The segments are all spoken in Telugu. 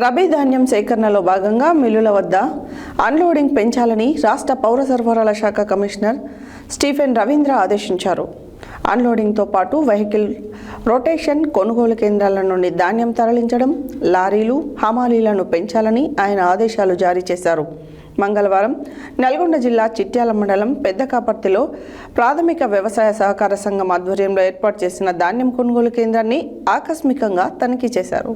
రబీ ధాన్యం సేకరణలో భాగంగా మిల్లుల వద్ద అన్లోడింగ్ పెంచాలని రాష్ట్ర పౌర సరఫరాల శాఖ కమిషనర్ స్టీఫెన్ రవీంద్ర ఆదేశించారు. అన్లోడింగ్తో పాటు వెహికల్ రొటేషన్, కొనుగోలు కేంద్రాల నుండి ధాన్యం తరలించడం, లారీలు, హమాలీలను పెంచాలని ఆయన ఆదేశాలు జారీ చేశారు. మంగళవారం నల్గొండ జిల్లా చిట్యాల మండలం పెద్దకాపర్తిలో ప్రాథమిక వ్యవసాయ సహకార సంఘం ఆధ్వర్యంలో ఏర్పాటు చేసిన ధాన్యం కొనుగోలు కేంద్రాన్ని ఆకస్మికంగా తనిఖీ చేశారు.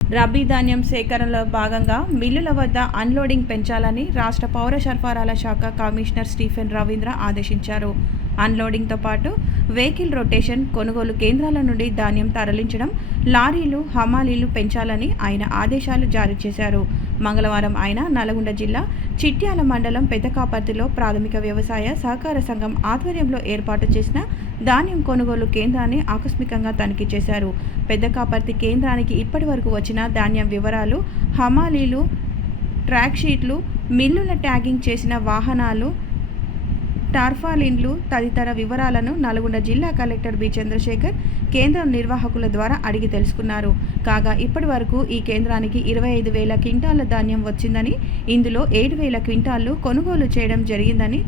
రబీ ధాన్యం సేకరణలో భాగంగా మిల్లుల వద్ద అన్లోడింగ్ పెంచాలని రాష్ట్ర పౌర సరఫరాల శాఖ కమిషనర్ స్టీఫెన్ రవీంద్ర ఆదేశించారు. అన్లోడింగ్తో పాటు వెహికల్ రొటేషన్, కొనుగోలు కేంద్రాల నుండి ధాన్యం తరలించడం, లారీలు, హమాలీలు పెంచాలని ఆయన ఆదేశాలు జారీ చేశారు. మంగళవారం ఆయన నల్గొండ జిల్లా చిట్యాల మండలం పెద్దకాపర్తిలో ప్రాథమిక వ్యవసాయ సహకార సంఘం ఆధ్వర్యంలో ఏర్పాటు చేసిన ధాన్యం కొనుగోలు కేంద్రాన్ని ఆకస్మికంగా తనిఖీ చేశారు. పెద్దకాపర్తి కేంద్రానికి ఇప్పటి వరకు వచ్చిన ధాన్యం వివరాలు, హమాలీలు, ట్రాక్ షీట్లు, మిల్లుల ట్యాగింగ్ చేసిన వాహనాలు, టార్పాలిన్లు తదితర వివరాలను నల్గొండ జిల్లా కలెక్టర్ బి చంద్రశేఖర్ కేంద్రం నిర్వాహకుల ద్వారా అడిగి తెలుసుకున్నారు. కాగా ఇప్పటి వరకు ఈ కేంద్రానికి 25,000 క్వింటాల ధాన్యం వచ్చిందని, ఇందులో 7,000 క్వింటాళ్లు కొనుగోలు చేయడం జరిగిందని,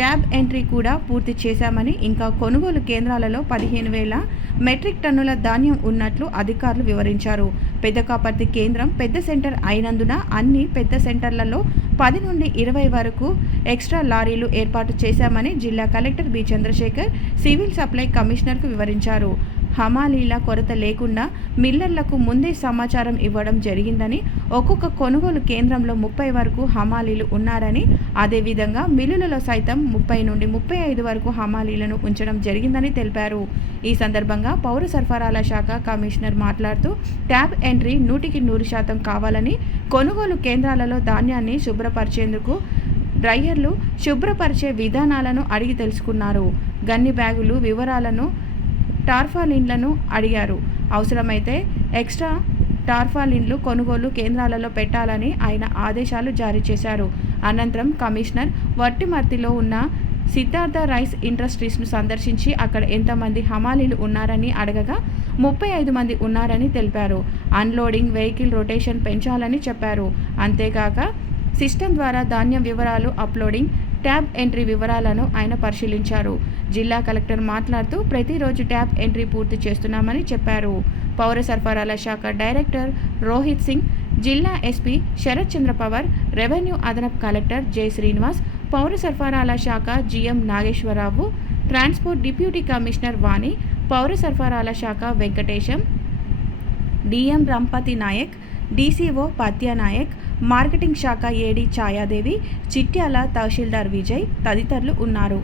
ట్యాబ్ ఎంట్రీ కూడా పూర్తి చేశామని, ఇంకా కొనుగోలు కేంద్రాలలో 15,000 మెట్రిక్ టన్నుల ధాన్యం ఉన్నట్లు అధికారులు వివరించారు. పెద్దకాపర్తి కేంద్రం పెద్ద సెంటర్ అయినందున అన్ని పెద్ద సెంటర్లలో 10 నుండి 20 వరకు ఎక్స్ట్రా లారీలు ఏర్పాటు చేశామని జిల్లా collector B Chandrashekar civil supply కమిషనర్కు వివరించారు. హమాలీల కొరత లేకుండా మిల్లర్లకు ముందే సమాచారం ఇవ్వడం జరిగిందని, ఒక్కొక్క కొనుగోలు కేంద్రంలో 30 వరకు హమాలీలు ఉన్నారని, అదేవిధంగా మిల్లులలో సైతం 30 నుండి 35 వరకు హమాలీలను ఉంచడం జరిగిందని తెలిపారు. ఈ సందర్భంగా పౌర సరఫరాల శాఖ కమిషనర్ మాట్లాడుతూ ట్యాబ్ ఎంట్రీ 100% కావాలని, కొనుగోలు కేంద్రాలలో ధాన్యాన్ని శుభ్రపరిచేందుకు డ్రైయర్లు, శుభ్రపరిచే విధానాలను అడిగి తెలుసుకున్నారు. గన్ని బ్యాగులు వివరాలను, టార్పాలిన్లను అడిగారు. అవసరమైతే ఎక్స్ట్రా టార్పాలిన్లు కొనుగోలు కేంద్రాలలో పెట్టాలని ఆయన ఆదేశాలు జారీ చేశారు. అనంతరం కమిషనర్ వట్టిమర్తిలో ఉన్న సిద్ధార్థ రైస్ ఇండస్ట్రీస్ను సందర్శించి అక్కడ ఎంతమంది హమాలీలు ఉన్నారని అడగగా 35 మంది ఉన్నారని తెలిపారు. అన్లోడింగ్, వెహికల్ రొటేషన్ పెంచాలని చెప్పారు. అంతేకాక సిస్టమ్ ద్వారా ధాన్యం వివరాలు అప్లోడింగ్, ట్యాబ్ ఎంట్రీ వివరాలను ఆయన పరిశీలించారు. జిల్లా కలెక్టర్ మాట్లాడుతూ ప్రతిరోజు ట్యాబ్ ఎంట్రీ పూర్తి చేస్తున్నామని చెప్పారు. పౌర సరఫరాల శాఖ డైరెక్టర్ రోహిత్ సింగ్, జిల్లా ఎస్పీ శరత్ చంద్ర పవార్, రెవెన్యూ అదనపు కలెక్టర్ జె శ్రీనివాస్, పౌర సరఫరాల శాఖ GM Nageswararao, transport deputy commissioner Vani, పౌర సరఫరాల శాఖ Venkatesham, DM Rampathi Nayak, DCO Patyanayak, marketing శాఖ ఏడీ ఛాయాదేవి, చిట్యాల తహసీల్దార్ విజయ్ తదితరులు ఉన్నారు.